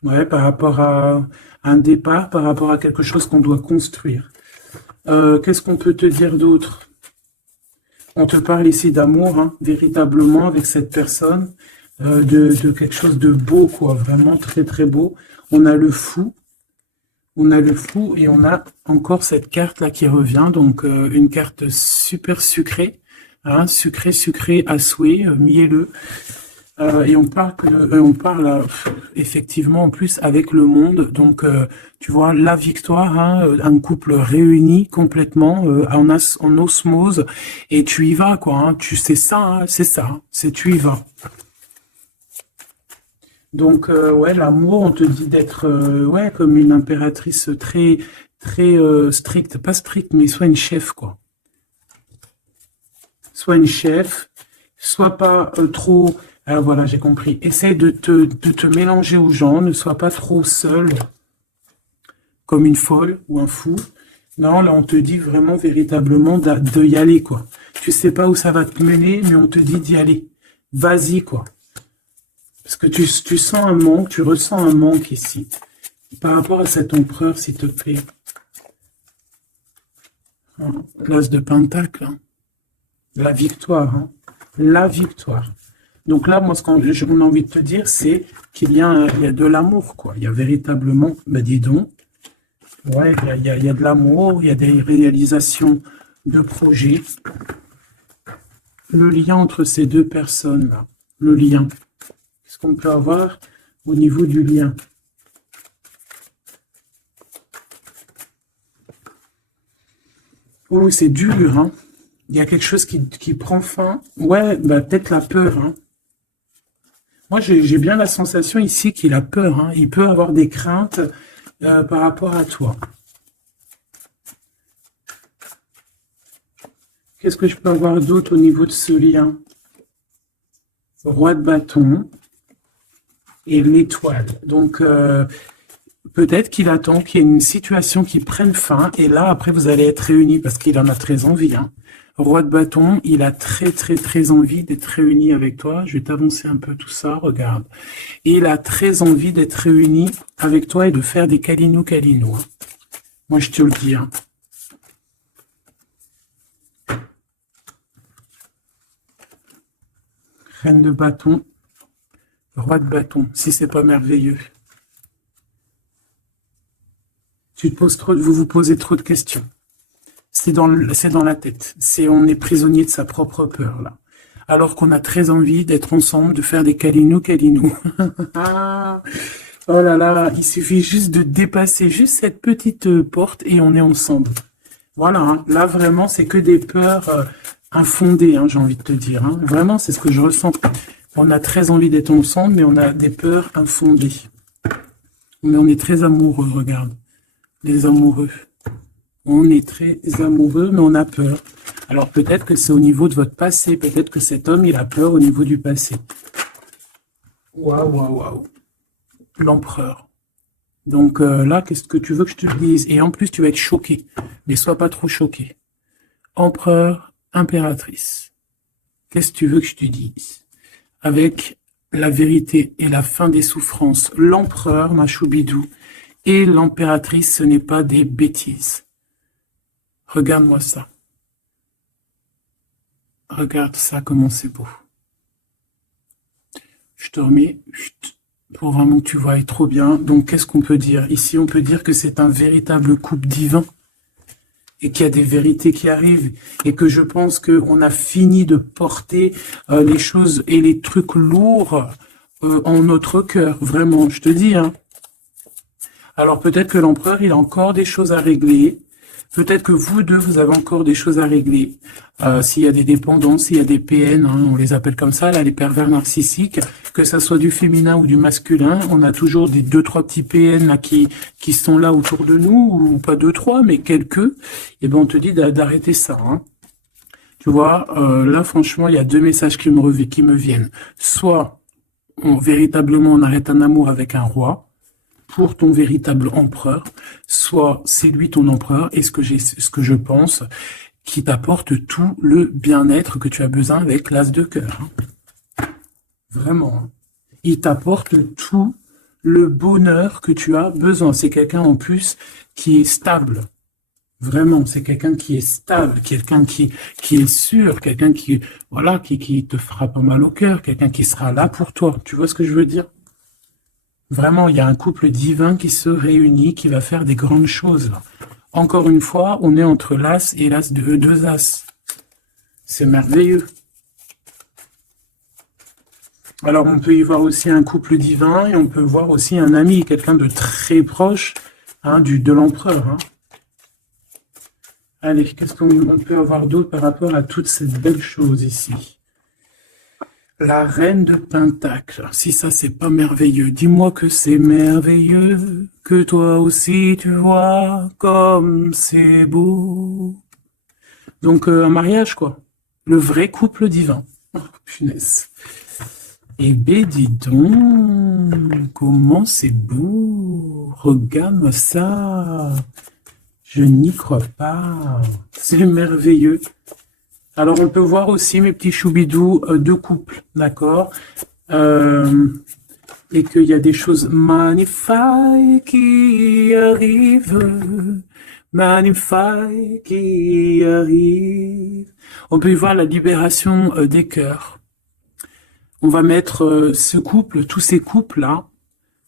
Ouais, par rapport à un départ, par rapport à quelque chose qu'on doit construire. Qu'est-ce qu'on peut te dire d'autre? On te parle ici d'amour, hein, véritablement, avec cette personne, de quelque chose de beau, quoi, vraiment très très beau. On a le fou. On a le fou et on a encore cette carte-là qui revient, donc une carte super sucrée, hein, sucrée à souhait, mielleux. Et on parle effectivement en plus avec le monde, donc tu vois la victoire, hein, un couple réuni complètement en osmose, et tu y vas quoi, hein, c'est ça, hein, c'est tu y vas. Donc ouais, l'amour, on te dit d'être ouais comme une impératrice très très strict, pas strict, mais soit une chef, quoi. Soit une chef, soit pas trop... Alors voilà, j'ai compris. Essaye de te mélanger aux gens, ne sois pas trop seul, comme une folle ou un fou. Non, là, on te dit vraiment, véritablement, de y aller, quoi. Tu sais pas où ça va te mener, mais on te dit d'y aller. Vas-y, quoi. Parce que tu sens un manque, tu ressens un manque ici. Par rapport à cet empereur, s'il te plaît. L'as de Pentacle. Hein. La victoire. Hein. La victoire. Donc là, moi, ce qu'on a envie de te dire, c'est qu'il y a de l'amour, quoi. Il y a véritablement, bah dis donc, ouais, il y a de l'amour, il y a des réalisations de projets. Le lien entre ces deux personnes-là, le lien. Qu'est-ce qu'on peut avoir au niveau du lien? Oh, c'est dur, hein. Il y a quelque chose qui prend fin. Ouais, bah, peut-être la peur, hein. Moi, j'ai bien la sensation ici qu'il a peur, hein. Il peut avoir des craintes par rapport à toi. Qu'est-ce que je peux avoir d'autre au niveau de ce lien? Roi de bâton et l'étoile. Donc, peut-être qu'il attend qu'il y ait une situation qui prenne fin, et là, après, vous allez être réunis, parce qu'il en a très envie. Hein. Roi de bâton, il a très envie d'être réuni avec toi. Je vais t'avancer un peu tout ça, regarde. Et il a très envie d'être réuni avec toi et de faire des câlinos. Hein. Moi, je te le dis. Hein. Reine de bâton, roi de bâton, si c'est pas merveilleux. Vous vous posez trop de questions. C'est dans la tête. On est prisonnier de sa propre peur, là. Alors qu'on a très envie d'être ensemble, de faire des câlinos. Oh là là, il suffit juste de dépasser juste cette petite porte et on est ensemble. Voilà, hein. Là vraiment, c'est que des peurs infondées, hein, j'ai envie de te dire. Hein. Vraiment, c'est ce que je ressens. On a très envie d'être ensemble, mais on a des peurs infondées. Mais on est très amoureux, regarde. Les amoureux. On est très amoureux, mais on a peur. Alors peut-être que c'est au niveau de votre passé. Peut-être que cet homme, il a peur au niveau du passé. Waouh. L'empereur. Donc là, qu'est-ce que tu veux que je te dise? Et en plus, tu vas être choqué. Mais sois pas trop choqué. Empereur, impératrice. Qu'est-ce que tu veux que je te dise? Avec la vérité et la fin des souffrances, l'empereur, ma choubidou, et l'impératrice, ce n'est pas des bêtises. Regarde-moi ça. Regarde ça, comment c'est beau. Je te remets pour vraiment que tu vois trop bien. Donc, qu'est-ce qu'on peut dire? Ici, on peut dire que c'est un véritable couple divin et qu'il y a des vérités qui arrivent et que je pense qu'on a fini de porter les choses et les trucs lourds en notre cœur. Vraiment, je te dis, hein. Alors peut-être que l'empereur, il a encore des choses à régler. Peut-être que vous deux, vous avez encore des choses à régler. S'il y a des dépendances, s'il y a des PN, hein, on les appelle comme ça, là, les pervers narcissiques, que ça soit du féminin ou du masculin, on a toujours des 2-3 petits PN là, qui sont là autour de nous, ou pas 2-3, mais quelques. Et ben on te dit d'arrêter ça. Hein. Tu vois, là, franchement, il y a deux messages qui me viennent. Soit, véritablement, on arrête un amour avec un roi, pour ton véritable empereur, soit c'est lui ton empereur, et ce que je pense, qui t'apporte tout le bien-être que tu as besoin avec l'as de cœur. Hein. Vraiment. Il t'apporte tout le bonheur que tu as besoin. C'est quelqu'un en plus qui est stable. Vraiment, c'est quelqu'un qui est stable, quelqu'un qui est sûr, quelqu'un qui te fera pas mal au cœur, quelqu'un qui sera là pour toi. Tu vois ce que je veux dire? Vraiment, il y a un couple divin qui se réunit, qui va faire des grandes choses. Là. Encore une fois, on est entre l'as et l'as de deux as. C'est merveilleux. Alors, on peut y voir aussi un couple divin et on peut voir aussi un ami, quelqu'un de très proche hein, de l'empereur. Hein. Allez, qu'est-ce qu'on peut avoir d'autre par rapport à toutes ces belles choses ici? La reine de Pentacle. Si ça, c'est pas merveilleux, dis-moi que c'est merveilleux, que toi aussi tu vois comme c'est beau. Donc, un mariage, quoi. Le vrai couple divin. Oh, punaise. Eh ben, dis donc, comment c'est beau. Regarde-moi ça. Je n'y crois pas. C'est merveilleux. Alors, on peut voir aussi, mes petits choubidous, deux couples, d'accord, et qu'il y a des choses magnifiques qui arrivent, magnifiques qui arrivent. On peut y voir la libération des cœurs. On va mettre ce couple, tous ces couples-là,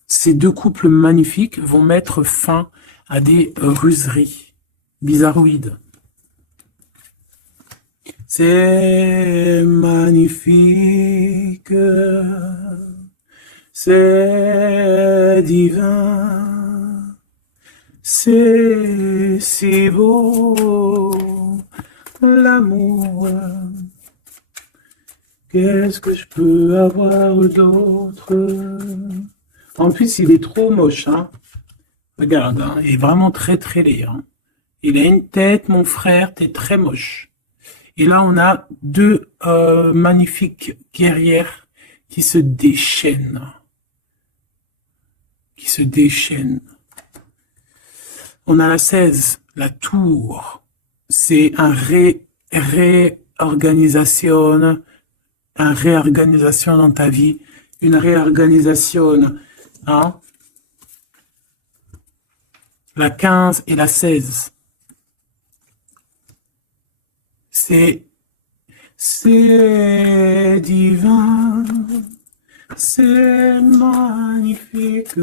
ces deux couples magnifiques vont mettre fin à des ruseries bizarroïdes. C'est magnifique, c'est divin, c'est si beau, l'amour. Qu'est-ce que je peux avoir d'autre? En plus, il est trop moche, hein. Regarde, hein, il est vraiment très très laid, hein. Il a une tête, mon frère, t'es très moche. Et là, on a deux magnifiques guerrières qui se déchaînent. Qui se déchaînent. On a la 16, la tour. C'est un réorganisation dans ta vie. Une réorganisation. Hein? La 15 et la 16. C'est divin, c'est magnifique.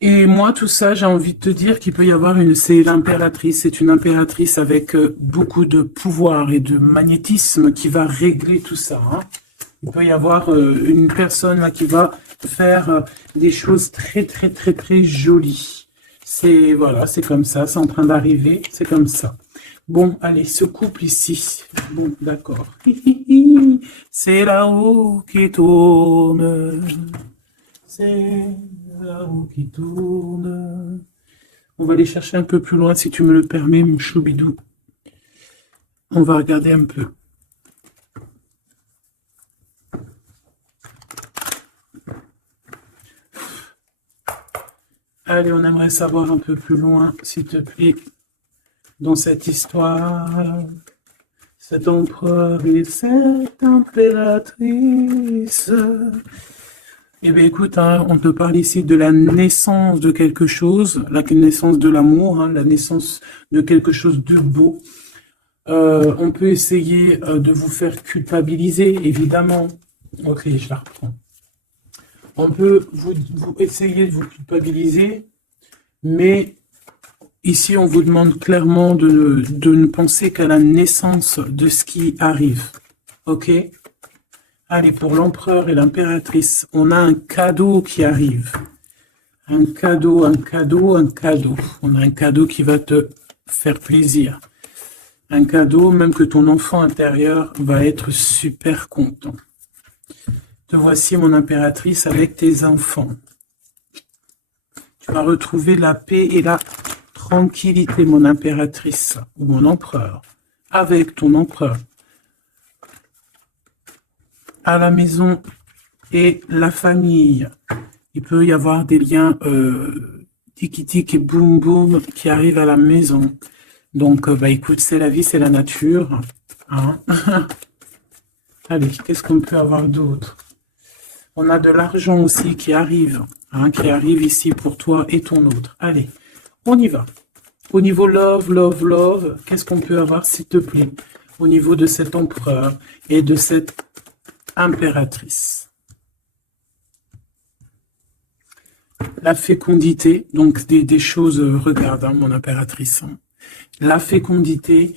Et moi, tout ça, j'ai envie de te dire qu'il peut y avoir c'est l'impératrice, c'est une impératrice avec beaucoup de pouvoir et de magnétisme qui va régler tout ça. Hein. Il peut y avoir une personne là, qui va faire des choses très, très, très, très jolies. C'est, voilà, c'est comme ça, c'est en train d'arriver, c'est comme ça. Bon, allez, ce couple ici. Bon, d'accord. C'est là-haut qui tourne. C'est là-haut qui tourne. On va aller chercher un peu plus loin, si tu me le permets, mon choubidou. On va regarder un peu. Allez, on aimerait savoir un peu plus loin, s'il te plaît, dans cette histoire. Cet empereur et cette impératrice. Eh bien, écoute, hein, on te parle ici de la naissance de quelque chose, la naissance de l'amour, hein, la naissance de quelque chose de beau. On peut essayer de vous faire culpabiliser, évidemment. Ok, je la reprends. On peut vous essayer de vous culpabiliser, mais ici, on vous demande clairement de ne penser qu'à la naissance de ce qui arrive. Ok? Allez, pour l'empereur et l'impératrice, on a un cadeau qui arrive. Un cadeau, un cadeau, un cadeau. On a un cadeau qui va te faire plaisir. Un cadeau, même que ton enfant intérieur va être super content. Te voici, mon impératrice, avec tes enfants. Tu vas retrouver la paix et la tranquillité, mon impératrice, ou mon empereur, avec ton empereur, à la maison et la famille. Il peut y avoir des liens tiki-tic et boum-boum qui arrivent à la maison. Donc, bah écoute, c'est la vie, c'est la nature. Hein. Allez, qu'est-ce qu'on peut avoir d'autre? On a de l'argent aussi qui arrive ici pour toi et ton autre. Allez, on y va. Au niveau love, love, love, qu'est-ce qu'on peut avoir, s'il te plaît, au niveau de cet empereur et de cette impératrice? La fécondité, donc des choses, regarde, hein, mon impératrice. Hein. La fécondité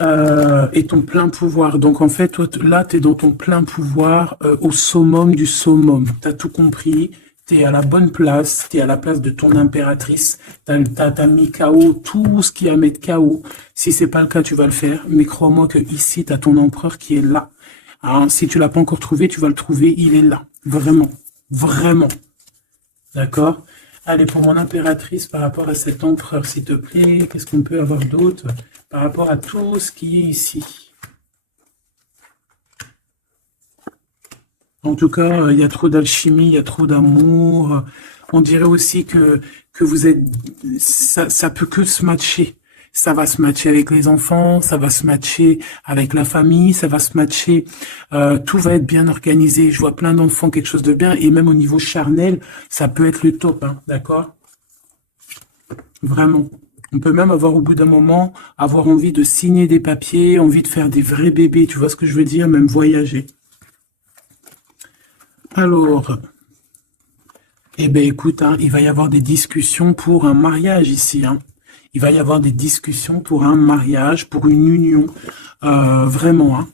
et ton plein pouvoir. Donc en fait, toi, là, tu es dans ton plein pouvoir au summum du summum. Tu as tout compris, tu es à la bonne place, tu es à la place de ton impératrice, t'as mis KO tout ce qui est à mettre KO. Si c'est pas le cas, tu vas le faire, mais crois-moi que ici, tu as ton empereur qui est là. Alors, si tu l'as pas encore trouvé, tu vas le trouver, il est là. Vraiment, vraiment. D'accord? Allez, pour mon impératrice, par rapport à cet empereur, s'il te plaît, qu'est-ce qu'on peut avoir d'autre par rapport à tout ce qui est ici? En tout cas, il y a trop d'alchimie, il y a trop d'amour. On dirait aussi que vous êtes... Ça peut que se matcher. Ça va se matcher avec les enfants, ça va se matcher avec la famille, ça va se matcher. Tout va être bien organisé. Je vois plein d'enfants, quelque chose de bien. Et même au niveau charnel, ça peut être le top, hein, d'accord? Vraiment. On peut même avoir au bout d'un moment, avoir envie de signer des papiers, envie de faire des vrais bébés. Tu vois ce que je veux dire? Même voyager. Alors, eh ben écoute, hein, il va y avoir des discussions pour un mariage ici. Hein. Il va y avoir des discussions pour un mariage, pour une union, vraiment. Hein.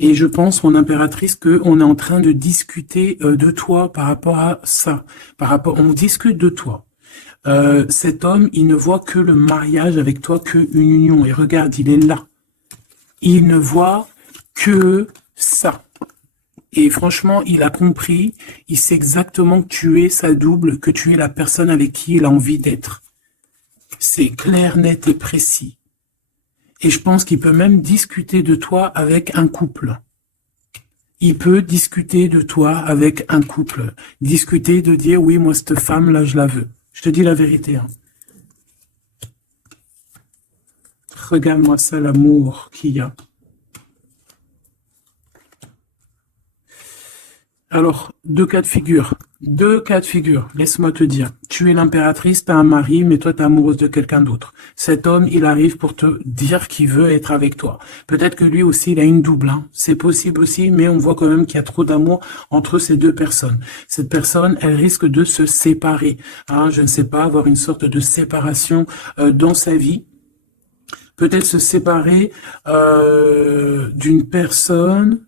Et je pense, mon impératrice, qu'on est en train de discuter de toi par rapport à ça. On discute de toi. Cet homme, il ne voit que le mariage avec toi, qu'une union. Et regarde, il est là. Il ne voit que ça. Et franchement, il a compris, il sait exactement que tu es sa double, que tu es la personne avec qui il a envie d'être. C'est clair, net et précis. Et je pense qu'il peut même discuter de toi avec un couple. Il peut discuter de toi avec un couple. Discuter de dire, oui, moi, cette femme-là, je la veux. Je te dis la vérité. Hein. Regarde-moi ça, l'amour qu'il y a. Alors, deux cas de figure. Laisse-moi te dire. Tu es l'impératrice, tu as un mari, mais toi, tu es amoureuse de quelqu'un d'autre. Cet homme, il arrive pour te dire qu'il veut être avec toi. Peut-être que lui aussi, il a une double. Hein. C'est possible aussi, mais on voit quand même qu'il y a trop d'amour entre ces deux personnes. Cette personne, elle risque de se séparer. Hein, je ne sais pas, avoir une sorte de séparation dans sa vie. Peut-être se séparer d'une personne...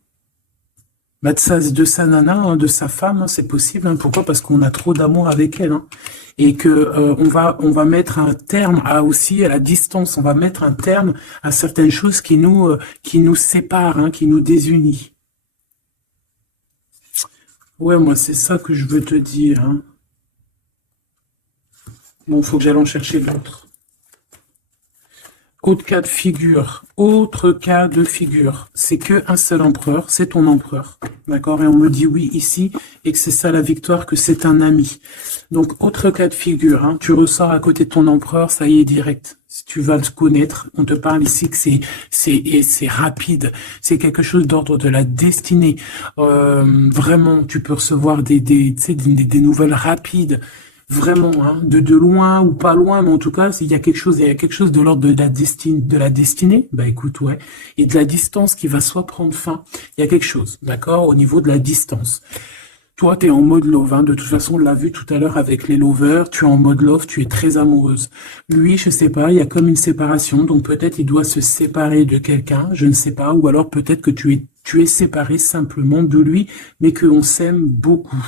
de sa nana, hein, de sa femme, hein, c'est possible. Hein. Pourquoi? Parce qu'on a trop d'amour avec elle, hein. Et que on va mettre un terme aussi à la distance. On va mettre un terme à certaines choses qui nous séparent, hein, qui nous désunissent. Ouais, moi c'est ça que je veux te dire. Hein. Bon, faut que j'aille en chercher d'autres. Autre cas de figure, c'est qu'un seul empereur, c'est ton empereur, d'accord? Et on me dit oui ici, et que c'est ça la victoire, que c'est un ami. Donc, autre cas de figure, hein, tu ressors à côté de ton empereur, ça y est, direct. Si tu vas le connaître, on te parle ici que c'est rapide, c'est quelque chose d'ordre de la destinée. Vraiment, tu peux recevoir des nouvelles rapides. Vraiment, hein, de loin ou pas loin, mais en tout cas, il y a quelque chose de l'ordre de la destinée, bah écoute, ouais, et de la distance qui va soit prendre fin, il y a quelque chose, d'accord, au niveau de la distance. Toi, tu es en mode love, hein, de toute façon, on l'a vu tout à l'heure avec les lovers, tu es en mode love, tu es très amoureuse. Lui, je sais pas, il y a comme une séparation, donc peut-être il doit se séparer de quelqu'un, je ne sais pas, ou alors peut-être que tu es séparé simplement de lui, mais qu'on s'aime beaucoup.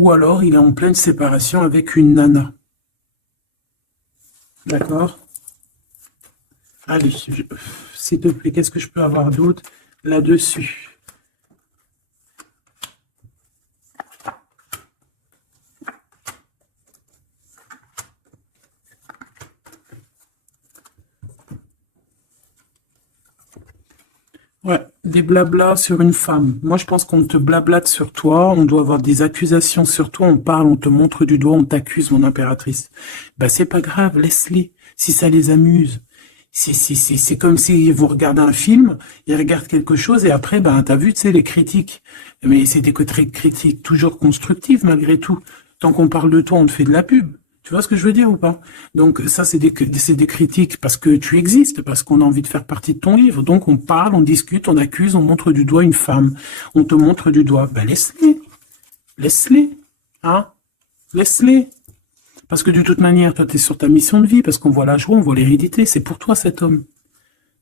Ou alors, il est en pleine séparation avec une nana. D'accord? Allez, s'il te plaît, qu'est-ce que je peux avoir d'autre là-dessus? Ouais, des blablas sur une femme. Moi, je pense qu'on te blablate sur toi, on doit avoir des accusations sur toi, on parle, on te montre du doigt, on t'accuse, mon impératrice. Bah, c'est pas grave, laisse-les, si ça les amuse. C'est comme si vous regardez un film, ils regardent quelque chose et après, ben, t'as vu, tu sais, les critiques. Mais c'est des critiques toujours constructives, malgré tout. Tant qu'on parle de toi, on te fait de la pub. Tu vois ce que je veux dire ou pas? Donc ça, c'est des critiques parce que tu existes, parce qu'on a envie de faire partie de ton livre. Donc on parle, on discute, on accuse, on montre du doigt une femme. On te montre du doigt. Ben laisse-les. Laisse-les. Hein? Laisse-les. Parce que de toute manière, toi, tu es sur ta mission de vie, parce qu'on voit la joie, on voit l'hérédité. C'est pour toi cet homme.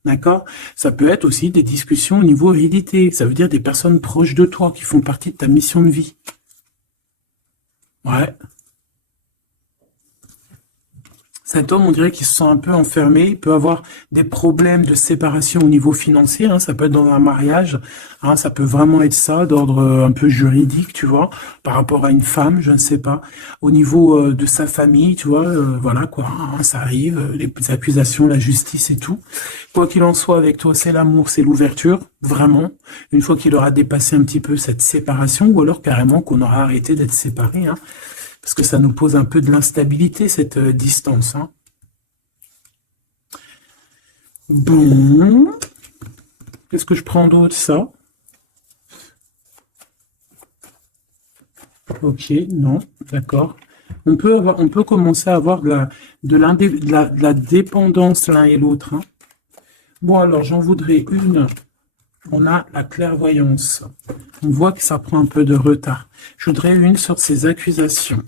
D'accord? Ça peut être aussi des discussions au niveau hérédité. Ça veut dire des personnes proches de toi qui font partie de ta mission de vie. Ouais. Cet homme, on dirait qu'il se sent un peu enfermé, il peut avoir des problèmes de séparation au niveau financier, hein, ça peut être dans un mariage, hein, ça peut vraiment être ça, d'ordre un peu juridique, tu vois, par rapport à une femme, je ne sais pas, au niveau de sa famille, tu vois, voilà quoi, hein, ça arrive, les accusations, la justice et tout. Quoi qu'il en soit, avec toi, c'est l'amour, c'est l'ouverture, vraiment, une fois qu'il aura dépassé un petit peu cette séparation, ou alors carrément qu'on aura arrêté d'être séparés, hein. Parce que ça nous pose un peu de l'instabilité, cette distance. Hein. Bon. Qu'est-ce que je prends d'autre, ça? Ok, non, d'accord. On peut commencer à avoir de la dépendance l'un et l'autre. Hein. Bon, alors, j'en voudrais une. On a la clairvoyance. On voit que ça prend un peu de retard. Je voudrais une sur ces accusations.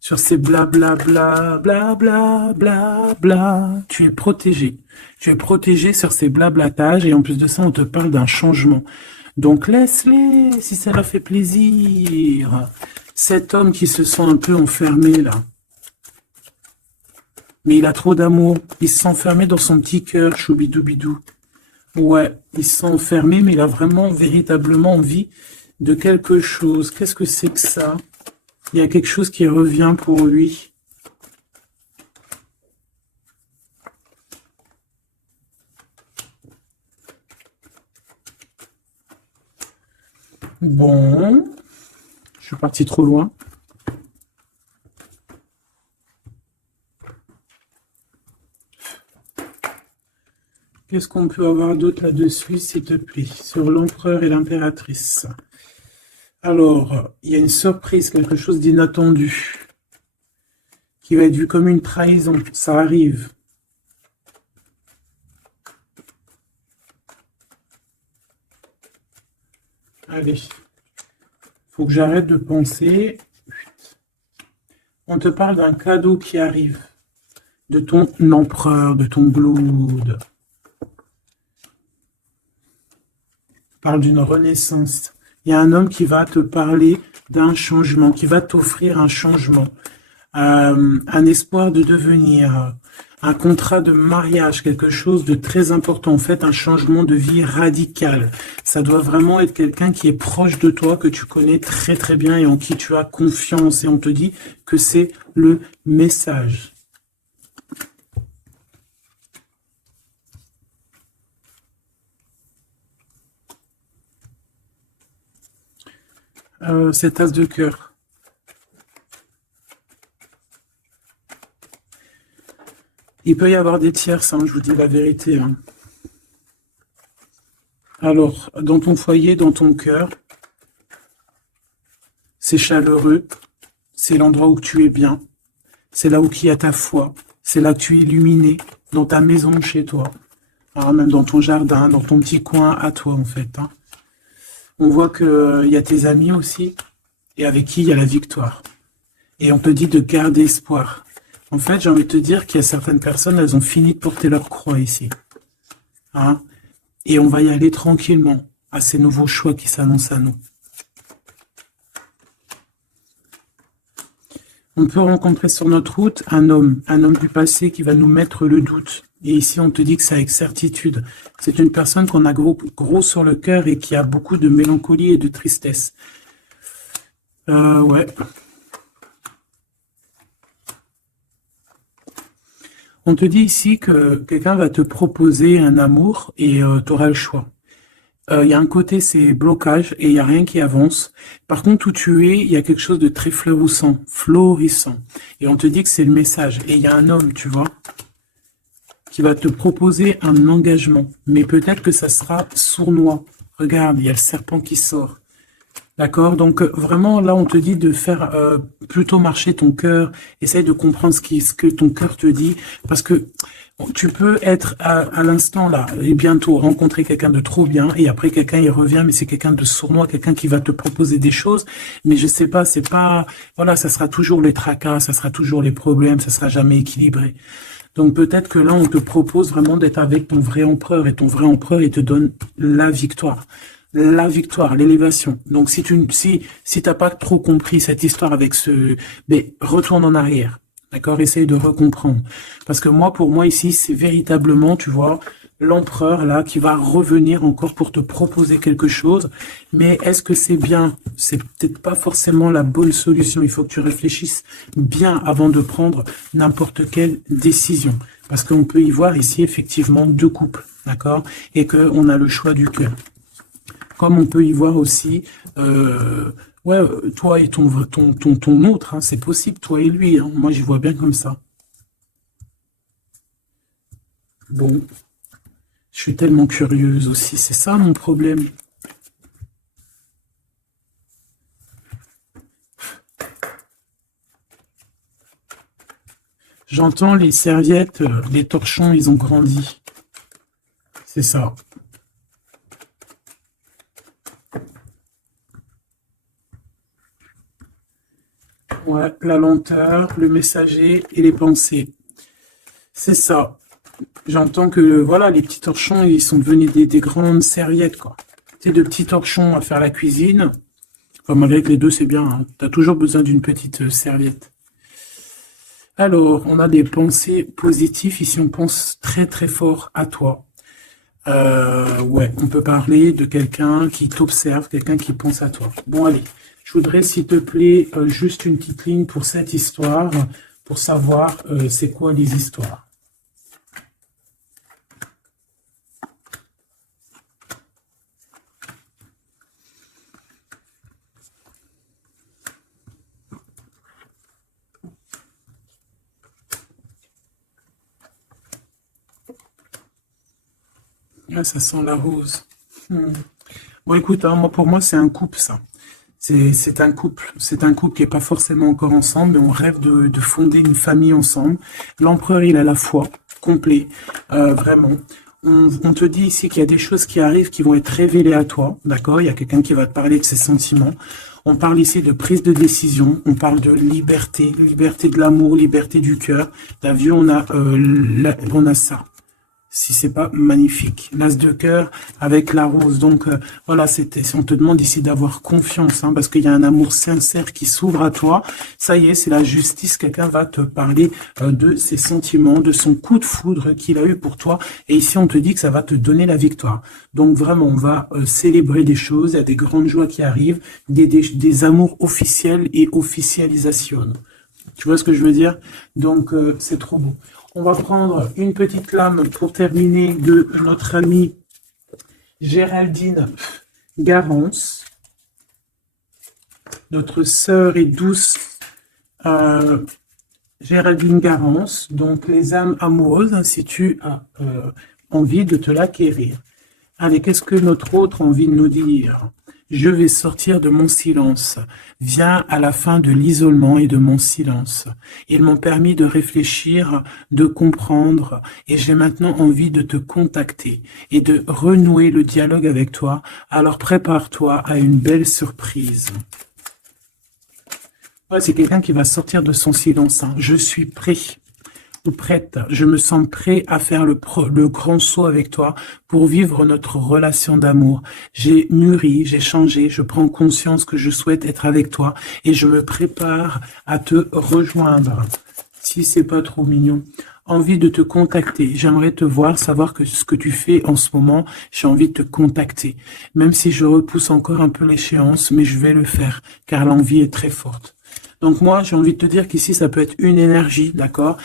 Sur ces blablabla, blabla, blabla. Tu es protégé. Tu es protégé sur ces blablatages et en plus de ça, on te parle d'un changement. Donc laisse-les si ça leur fait plaisir. Cet homme qui se sent un peu enfermé là. Mais il a trop d'amour. Il se sent enfermé dans son petit cœur, choubidoubidou. Ouais, il se sent enfermé, mais il a vraiment, véritablement envie de quelque chose. Qu'est-ce que c'est que ça? Il y a quelque chose qui revient pour lui. Bon, je suis parti trop loin. Qu'est-ce qu'on peut avoir d'autre là-dessus, s'il te plaît, sur l'empereur et l'impératrice? Alors, il y a une surprise, quelque chose d'inattendu, qui va être vu comme une trahison. Ça arrive. Allez, faut que j'arrête de penser. On te parle d'un cadeau qui arrive, de ton empereur, de ton blood. On parle d'une renaissance. Il y a un homme qui va te parler d'un changement, qui va t'offrir un changement, un espoir de devenir, un contrat de mariage, quelque chose de très important, en fait, un changement de vie radical. Ça doit vraiment être quelqu'un qui est proche de toi, que tu connais très très bien et en qui tu as confiance. Et on te dit que c'est le message. Cet as de cœur. Il peut y avoir des tierces, hein, je vous dis la vérité. Hein. Alors, dans ton foyer, dans ton cœur, c'est chaleureux, c'est l'endroit où tu es bien, c'est là où il y a ta foi, c'est là que tu es illuminé, dans ta maison, chez toi, hein, même dans ton jardin, dans ton petit coin à toi, en fait. Hein. On voit qu'il y a tes amis aussi, et avec qui il y a la victoire. Et on te dit de garder espoir. En fait, j'ai envie de te dire qu'il y a certaines personnes, elles ont fini de porter leur croix ici. Hein? Et on va y aller tranquillement à ces nouveaux choix qui s'annoncent à nous. On peut rencontrer sur notre route un homme du passé qui va nous mettre le doute. Et ici, on te dit que c'est avec certitude. C'est une personne qu'on a gros sur le cœur et qui a beaucoup de mélancolie et de tristesse. Ouais. On te dit ici que quelqu'un va te proposer un amour et tu auras le choix. Il y a un côté, c'est blocage et il n'y a rien qui avance. Par contre, où tu es, il y a quelque chose de très florissant. Et on te dit que c'est le message. Et il y a un homme, tu vois, qui va te proposer un engagement. Mais peut-être que ça sera sournois. Regarde, il y a le serpent qui sort. D'accord? Donc vraiment, là, on te dit de faire plutôt marcher ton cœur. Essaye de comprendre ce que ton cœur te dit. Parce que tu peux être à l'instant là et bientôt rencontrer quelqu'un de trop bien et après quelqu'un il revient mais c'est quelqu'un de sournois, quelqu'un qui va te proposer des choses mais je sais pas, c'est pas, voilà, ça sera toujours les tracas, ça sera toujours les problèmes, ça sera jamais équilibré. Donc peut-être que là on te propose vraiment d'être avec ton vrai empereur et ton vrai empereur il te donne la victoire. la victoire, l'élévation. Donc si t'as pas trop compris cette histoire avec ben, retourne en arrière. D'accord? Essaye de recomprendre. Parce que moi, pour moi, ici, c'est véritablement, tu vois, l'empereur, là, qui va revenir encore pour te proposer quelque chose. Mais est-ce que c'est bien? C'est peut-être pas forcément la bonne solution. Il faut que tu réfléchisses bien avant de prendre n'importe quelle décision. Parce qu'on peut y voir ici, effectivement, deux couples. D'accord? Et qu'on a le choix du cœur. Comme on peut y voir aussi, ouais, toi et ton autre, hein, c'est possible, toi et lui. Hein, moi, j'y vois bien comme ça. Bon, je suis tellement curieuse aussi, c'est ça mon problème. J'entends les serviettes, les torchons, ils ont grandi. C'est ça. Ouais, la lenteur, le messager et les pensées. C'est ça. J'entends que, voilà, les petits torchons, ils sont devenus des grandes serviettes, quoi. C'est de petits torchons à faire la cuisine. Enfin, malgré que les deux, c'est bien. Hein. Tu as toujours besoin d'une petite serviette. Alors, on a des pensées positives. Ici, on pense très, très fort à toi. Ouais, on peut parler de quelqu'un qui t'observe, quelqu'un qui pense à toi. Bon, allez. Je voudrais, s'il te plaît, juste une petite ligne pour cette histoire, pour savoir c'est quoi les histoires. Ah, ça sent la rose. Bon, écoute, hein, moi, pour moi, c'est un couple, ça. C'est un couple. C'est un couple qui n'est pas forcément encore ensemble, mais on rêve de fonder une famille ensemble. L'empereur, il a la foi, complet, vraiment. On te dit ici qu'il y a des choses qui arrivent qui vont être révélées à toi, d'accord? Il y a quelqu'un qui va te parler de ses sentiments. On parle ici de prise de décision, on parle de liberté, liberté de l'amour, liberté du cœur. T'as vu, on a ça. Si c'est pas magnifique. L'as de cœur avec la rose. Donc voilà, on te demande ici d'avoir confiance, hein, parce qu'il y a un amour sincère qui s'ouvre à toi. Ça y est, c'est la justice. Quelqu'un va te parler de ses sentiments, de son coup de foudre qu'il a eu pour toi. Et ici, on te dit que ça va te donner la victoire. Donc vraiment, on va célébrer des choses. Il y a des grandes joies qui arrivent, des amours officiels et officialisation. Tu vois ce que je veux dire? Donc c'est trop beau. On va prendre une petite lame pour terminer de notre amie Géraldine Garance, notre sœur et douce Géraldine Garance. Donc les âmes amoureuses, hein, si tu as envie de te l'acquérir. Allez, qu'est-ce que notre autre a envie de nous dire? Je vais sortir de mon silence. Viens à la fin de l'isolement et de mon silence. Ils m'ont permis de réfléchir, de comprendre, et j'ai maintenant envie de te contacter et de renouer le dialogue avec toi. Alors prépare-toi à une belle surprise. Ouais, c'est quelqu'un qui va sortir de son silence. Hein. Je suis prêt. Prête, je me sens prêt à faire le grand saut avec toi pour vivre notre relation d'amour. J'ai mûri, j'ai changé, je prends conscience que je souhaite être avec toi et je me prépare à te rejoindre. Si c'est pas trop mignon. Envie de te contacter. J'aimerais te voir, savoir que ce que tu fais en ce moment, j'ai envie de te contacter. Même si je repousse encore un peu l'échéance, mais je vais le faire, car l'envie est très forte. Donc moi, j'ai envie de te dire qu'ici, ça peut être une énergie, d'accord,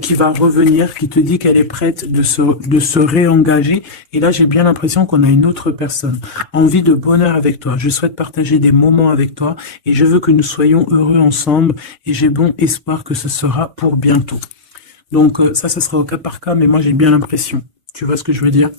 qui va revenir, qui te dit qu'elle est prête de se réengager. Et là, j'ai bien l'impression qu'on a une autre personne. Envie de bonheur avec toi. Je souhaite partager des moments avec toi et je veux que nous soyons heureux ensemble. Et j'ai bon espoir que ce sera pour bientôt. Donc ça sera au cas par cas, mais moi, j'ai bien l'impression. Tu vois ce que je veux dire?